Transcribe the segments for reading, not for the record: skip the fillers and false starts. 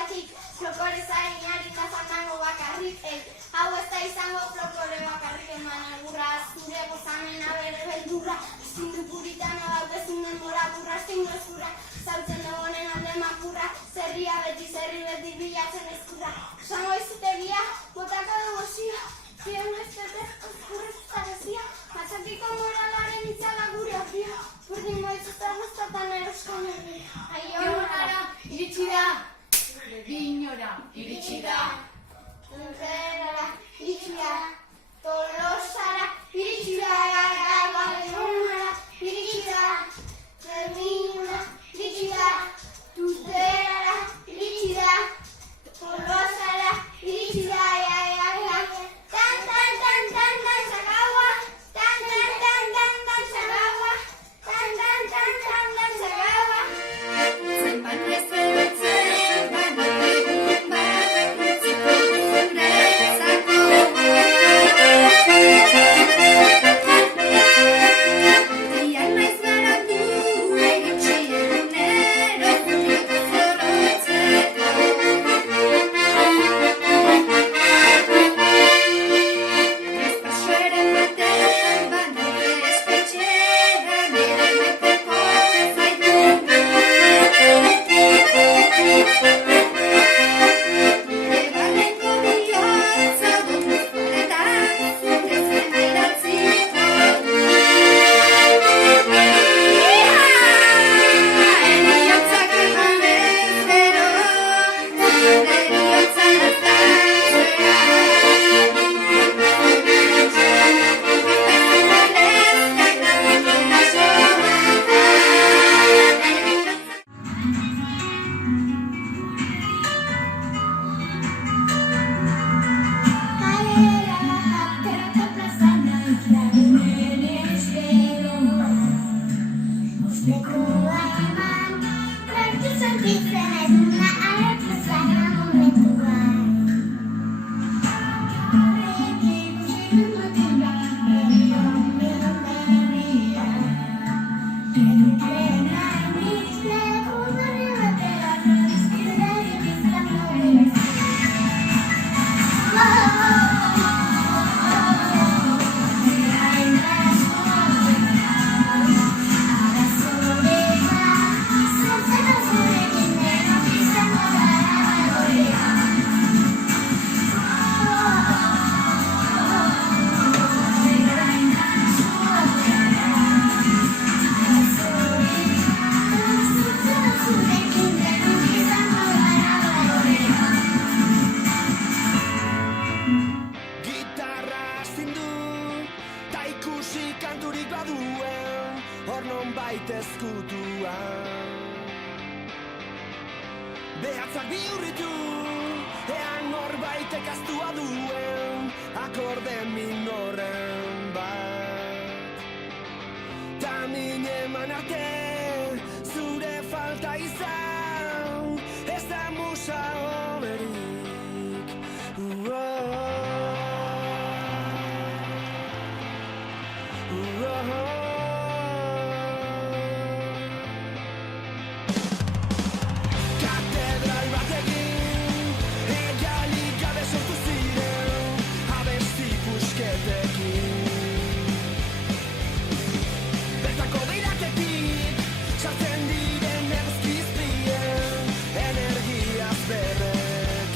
batik, flokore zaren jarita zantango bakarrik, hau ez da izango flokore bakarrik eman egurra, zure gozamena bere beldurra, zindu puritana daukezun denbora burra, zindu ezkurra, zautzen dagoenen alde makurra, zerria beti bilatzen ezkurra, zango izutegia, botaka dugu zia, ziren bestetez, oskurrezta gezia, matzakiko moralaren itzala gure horria, burdin baitzuta guztatan eroskon herria. Egunara iritsi da, Inora iritsi da, Enterara iritsi da, Tolosara iritsi da, Egunara iritsi da, Terminura iritsi da, Tuterara iritsi da, Tolosara iritsi da, tan tan tan tan tan Sagawa, tan tan tan tan tan Sagawa, tan tan tan tan tan Sagawa. zenbat ezagutzen banak egun bat utziko zuretzako. Dian naiz garatu iritsi egunero zuriko zorrotzeko. Espasoeren batean banak espetxean ere maiteko zaitu. Ebarreko bihotza dut paretan zure zen idatziko. Eriotzak emanez gero, zure eriotza naztatzea. Gitarra zindu, ta ikusi kanturik baduen, hor nonbait ezkutuan. Behatzak bihurritu, ean norbaitek astua duen, akorde minoren bat. Ta min eman arte, zure falta izan, ez da musa hoberik. Katedral batekin, egalik gabe sortu ziren, abesti pusketekin. Bertako beiraketik, sartzen diren eguzkizpien, energiaz berretan.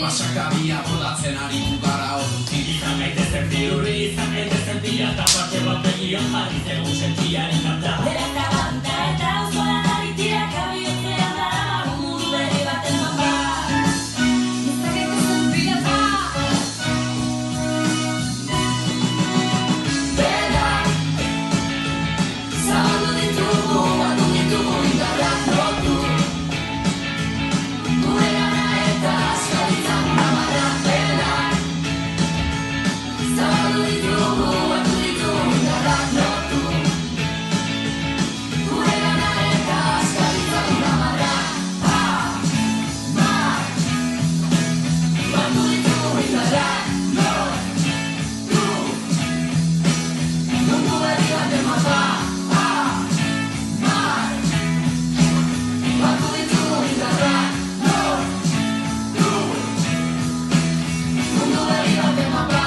Basakabia bodatzen aritu gara ordutik. Izan gaitezen bihurri, izan gaitezen pila, eta parte bat begion jarri zegoen sentiaren kanta. Eta banda eta auzoan ari tirak abiotzean dara mundu berri baten mapa. Izan gaitezen pilota. Berak zabaldu ditugu, batu ditugu indarrak lotu. Gure gana eta askaritzan amarra. Berak zabaldu ditugu, batu ditugu indarrak lotu. Gure gana eta askaritzan amarra. Batu ditugu indarrak lotu. Mundu berri baten mapa. Batu ditugu indarrak lotu. Mundu berri baten mapa.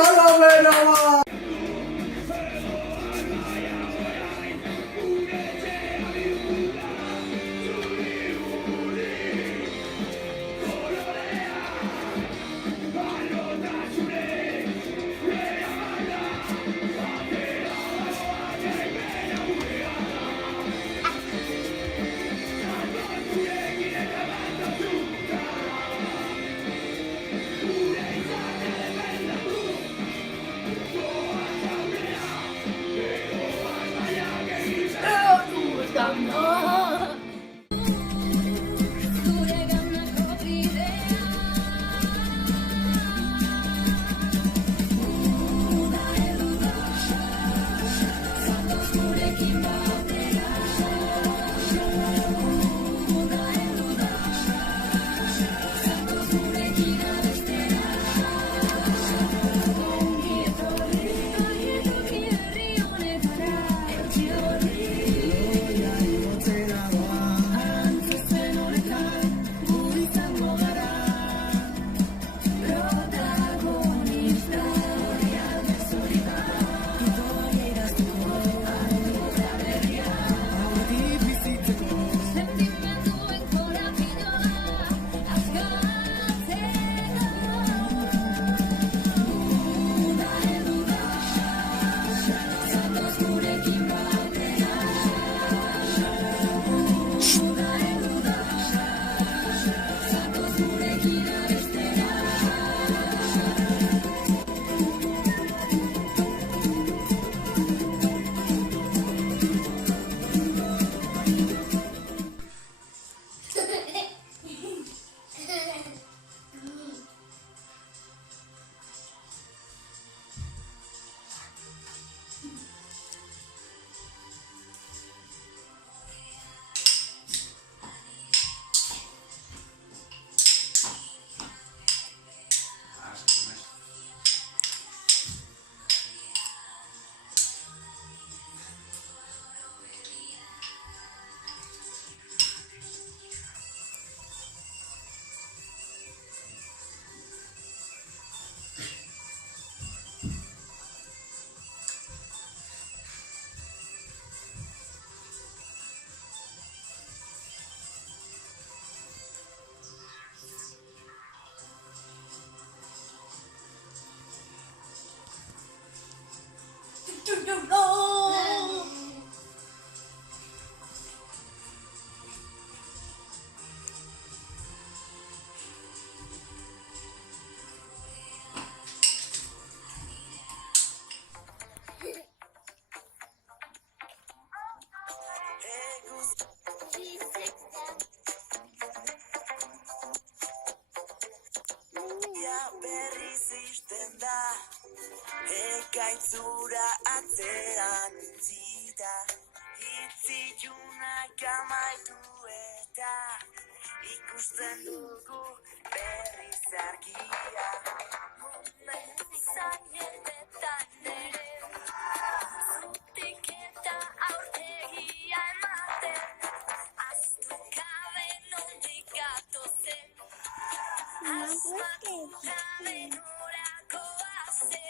Herkese merhaba. Ekaitzura atzean utzita, itzilunak amaitu eta ikusten dugu berriz argia. Momentu zainetan ere, zutik eta aurpegia ematen, aztu gabe nondik gatozen, asmatu gabe norakoa zen.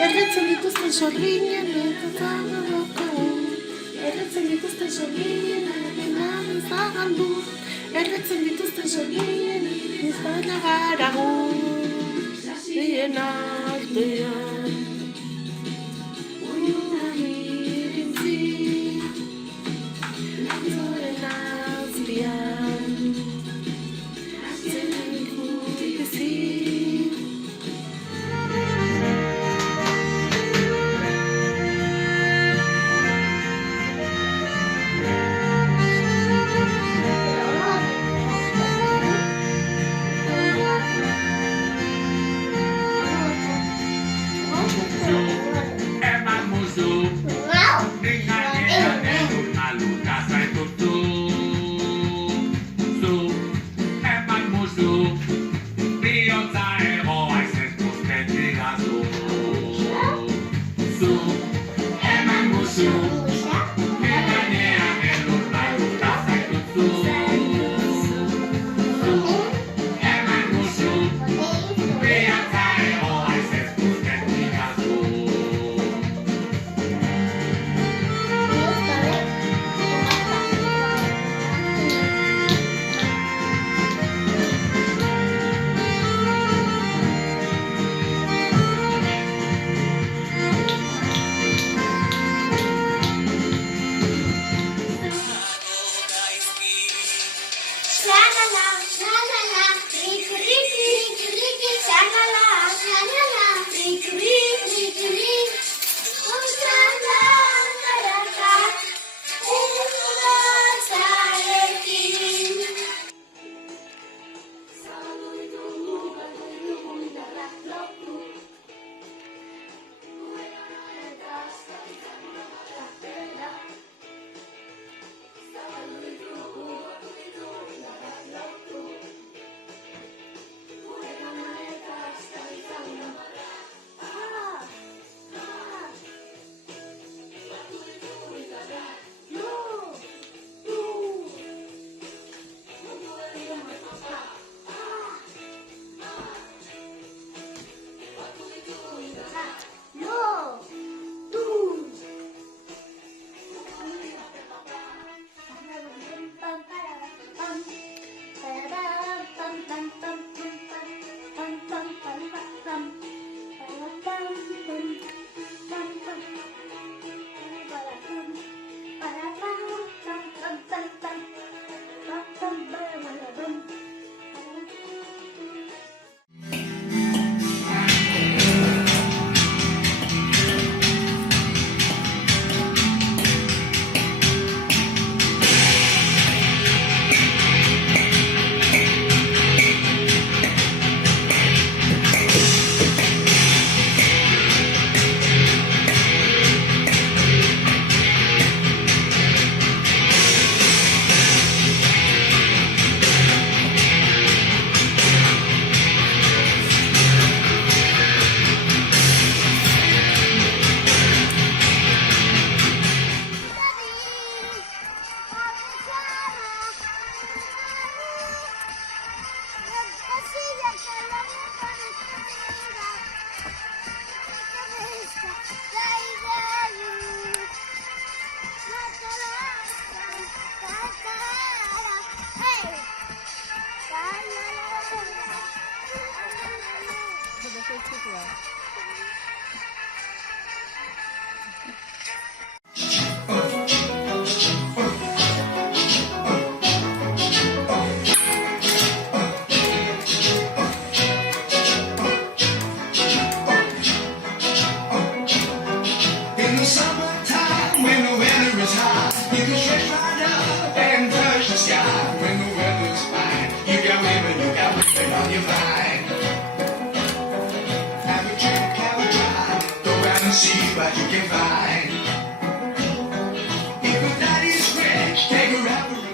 Erretzen dituzten sorginen eta Erretzen dituzten sorginen eta zagandu Erretzen dituzten sorginen eta garagu Bien artean Uinari dintzi Zoren azpian Zer ikutik ezin Eman musu, ninganean edun aluta zaitutu. Zu, eman musu, bihotza egoa izentuzten digazu. Zu, eman musu, ninganean edun aluta zaitutu. Zu, eman musu, bihotza egoa izentuzten digazu. In the summertime, when the weather is hot, you can stretch right up and touch the sky. When the weather's fine, you got women on your mind. Have a drink, have a drive, go out and see what you can find. If a night is great, take her out for a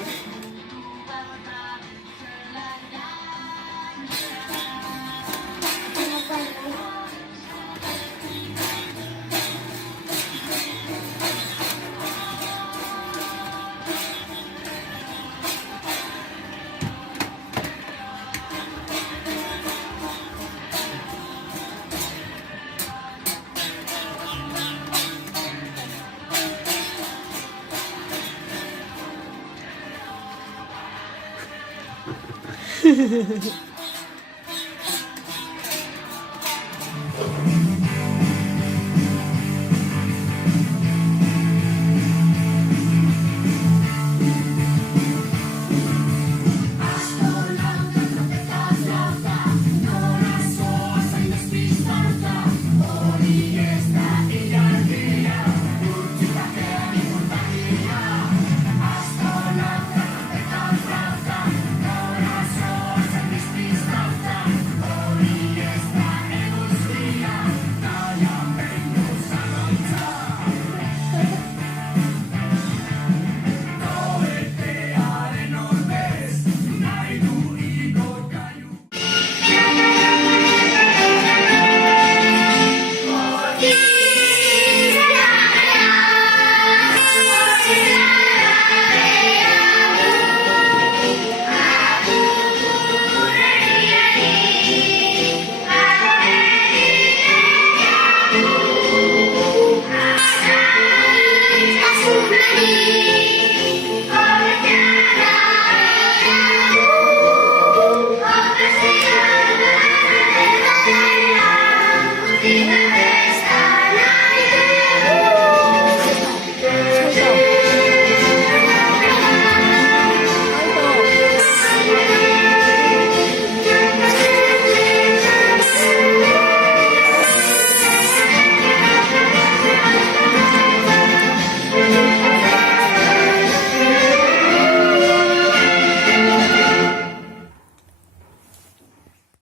Hehehehe